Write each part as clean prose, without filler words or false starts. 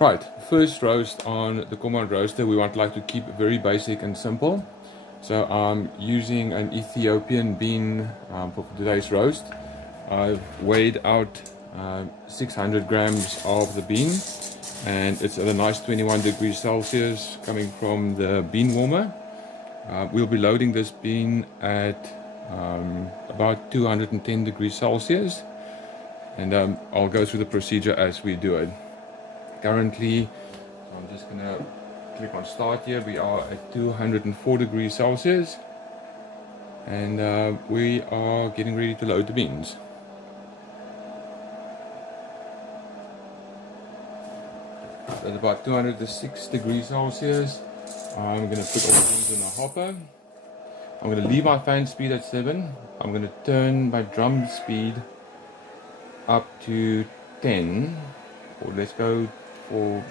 Right, first roast on the command roaster, we would like to keep it very basic and simple. So I'm using an Ethiopian bean for today's roast. I've weighed out 600 grams of the bean, and it's at a nice 21 degrees Celsius coming from the bean warmer. We'll be loading this bean at about 210 degrees Celsius, and I'll go through the procedure as we do it. Currently, I'm just gonna click on start here. We are at 204 degrees Celsius, and we are getting ready to load the beans. At about 206 degrees Celsius, I'm gonna put all the beans in a hopper. I'm gonna leave my fan speed at 7. I'm gonna turn my drum speed up to 10, or let's go to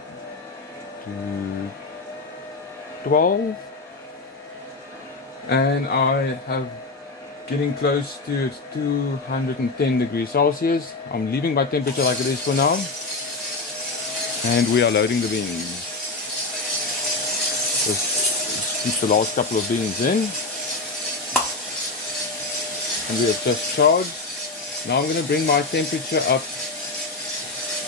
12, and I have getting close to 210 degrees Celsius. I'm leaving my temperature like it is for now, and we are loading the beans. Just keep the last couple of beans in, and we have just charged. Now I'm going to bring my temperature up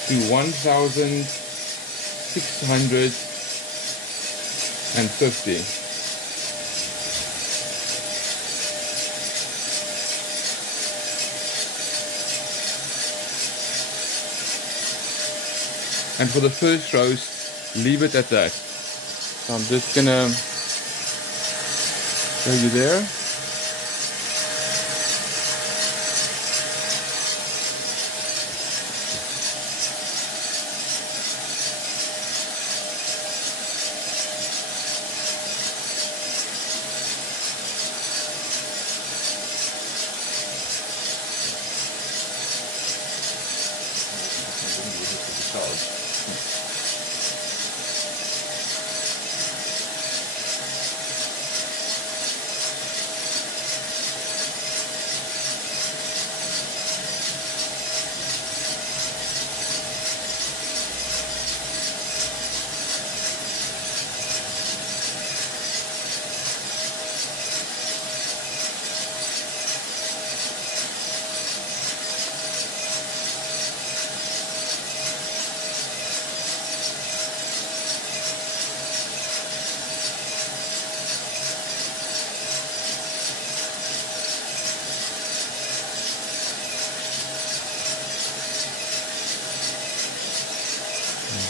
to 1650. And for the first roast, leave it at that. So I'm just going to show you there.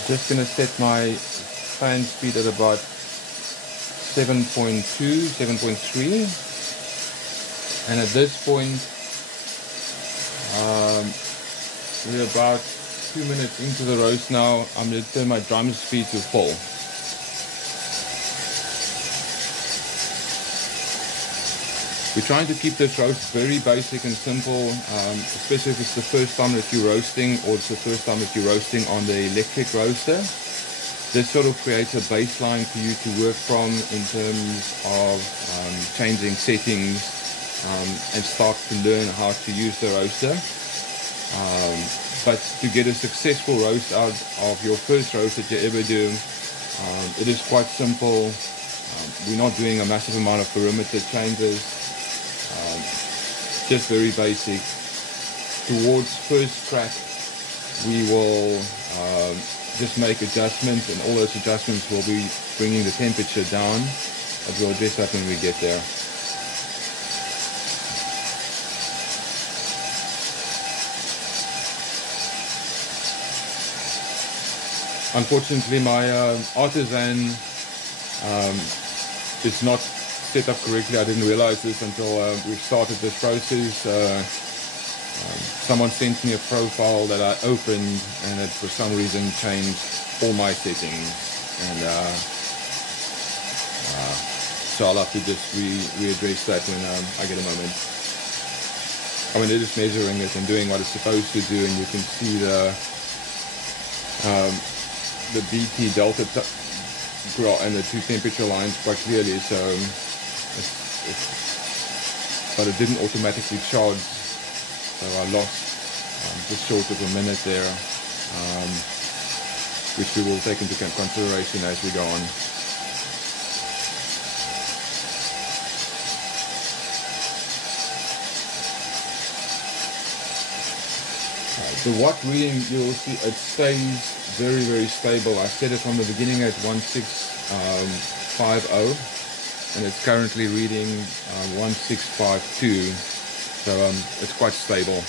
Just gonna set my fan speed at about 7.2, 7.3, and at this point we're about 2 minutes into the roast now. I'm gonna turn my drum speed to full. We're trying to keep this roast very basic and simple, especially if it's the first time that you're roasting, or it's the first time that you're roasting on the electric roaster. This sort of creates a baseline for you to work from in terms of changing settings and start to learn how to use the roaster. But to get a successful roast out of your first roast that you ever do, it is quite simple. We're not doing a massive amount of perimeter changes. Just very basic. Towards first crack, we will just make adjustments, and all those adjustments will be bringing the temperature down, but we'll address that when we get there. Unfortunately, my artisan is not set up correctly. I didn't realize this until we started this process. Someone sent me a profile that I opened, and it for some reason changed all my settings, and so I'll have to just readdress that when I get a moment. I mean, it is measuring it and doing what it's supposed to do, and you can see the BT delta and the two temperature lines quite clearly. So but it didn't automatically charge, so I lost just short of a minute there. which we will take into consideration as we go on. The watt reading, you'll see it stays very, very stable. I set it from the beginning at 1650, and it's currently reading 1652, so it's quite stable.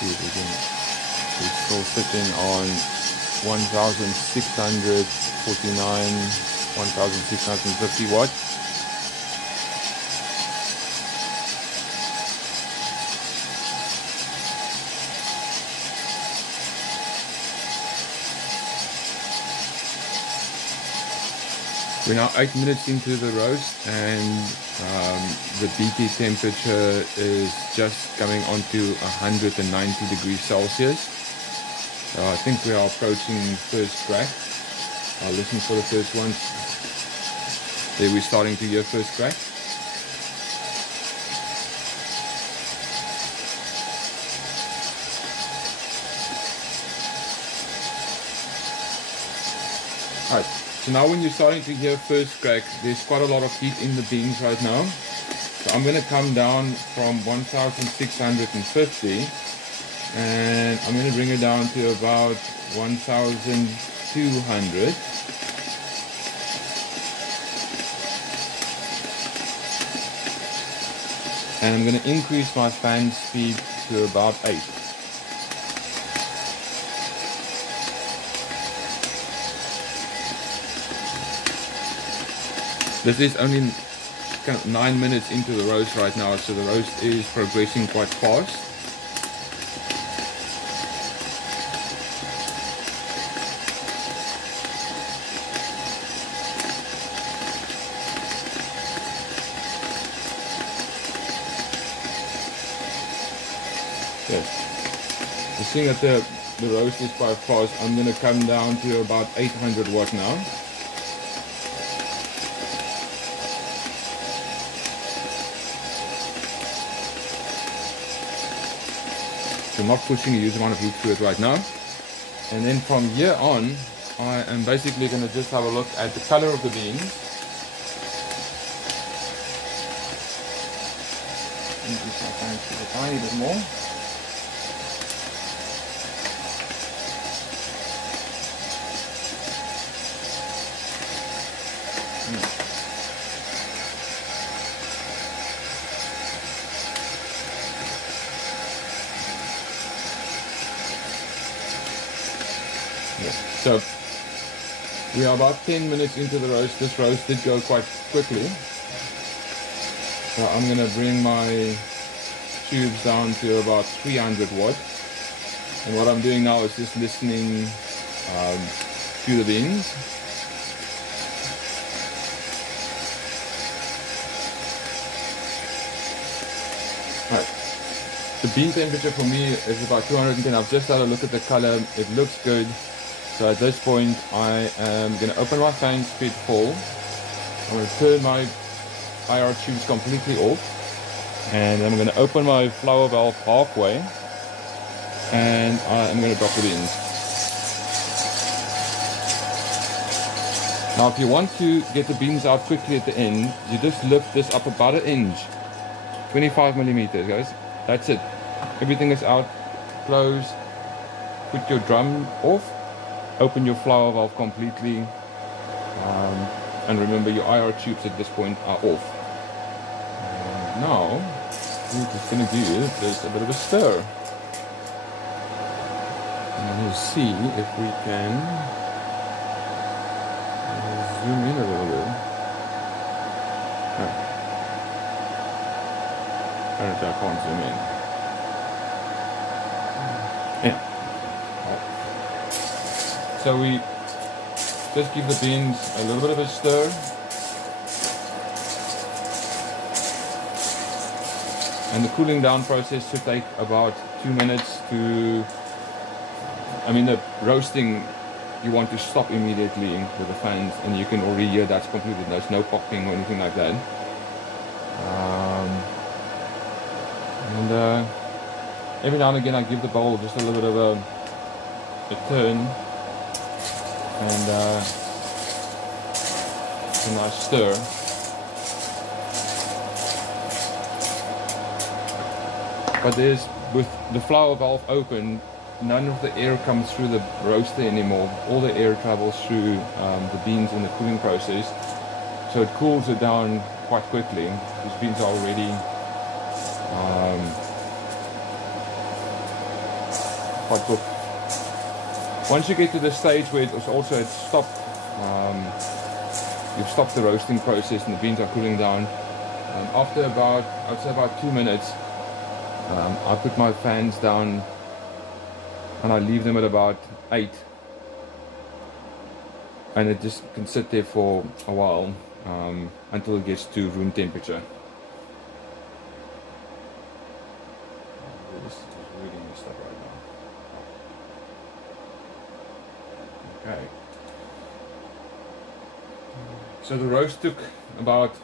see it again. It's still sitting on 1649, 1650 watts. We're now 8 minutes into the roast, and the BT temperature is just coming on to 190 degrees Celsius. So I think we are approaching first crack. I'll listen for the first one. There we're starting to hear first crack. Alright, so now when you're starting to hear first crack, there's quite a lot of heat in the beans right now. So I'm going to come down from 1650 and I'm going to bring it down to about 1200. And I'm going to increase my fan speed to about 8. This is only kind of 9 minutes into the roast right now, so the roast is progressing quite fast. Yes. You're seeing that the roast is quite fast. I'm going to come down to about 800 watt now. I'm not pushing a huge amount of heat to it right now. And then from here on, I am basically going to just have a look at the color of the beans. Increase my fan speed a tiny bit more. So we are about 10 minutes into the roast. This roast did go quite quickly. So I'm going to bring my tubes down to about 300 watt. And what I'm doing now is just listening to the beans. Right. The bean temperature for me is about 210. I've just had a look at the color. It looks good. So at this point, I am going to open my fan speed full. I'm going to turn my IR tubes completely off. And I'm going to open my flour valve halfway. And I'm going to drop the beans. Now if you want to get the beans out quickly at the end, you just lift this up about an inch. 25 millimeters, guys. That's it. Everything is out. Close. Put your drum off. Open your flour valve completely, and remember your IR tubes at this point are off. Now, what we're just going to do is just a bit of a stir. And we'll see if we can zoom in a little bit. Apparently I can't zoom in. Yeah. So we just give the beans a little bit of a stir. And the cooling down process should take about 2 minutes to, I mean the roasting you want to stop immediately with the fans, and you can already hear that's completed. There's no popping or anything like that. Every now and again I give the bowl just a little bit of a turn. And a nice stir. But there's, with the flour valve open, none of the air comes through the roaster anymore. All the air travels through the beans in the cooling process. So it cools it down quite quickly. These beans are already quite cooked. Once you get to the stage where it's stopped, you've stopped the roasting process and the beans are cooling down. After about, I'd say about 2 minutes, I put my fans down and I leave them at about 8. And it just can sit there for a while until it gets to room temperature. This is reading this stuff right now. Okay. So the roast took about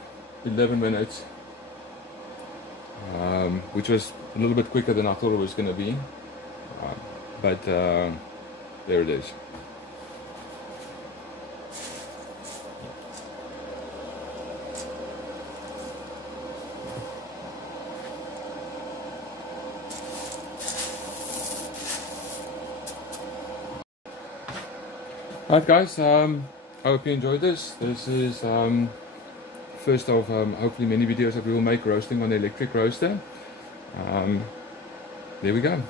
11 minutes, which was a little bit quicker than I thought it was going to be, but there it is. Alright guys, I hope you enjoyed this. This is first of hopefully many videos that we will make roasting on the electric roaster. There we go,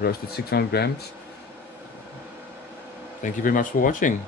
roasted 600 grams. Thank you very much for watching.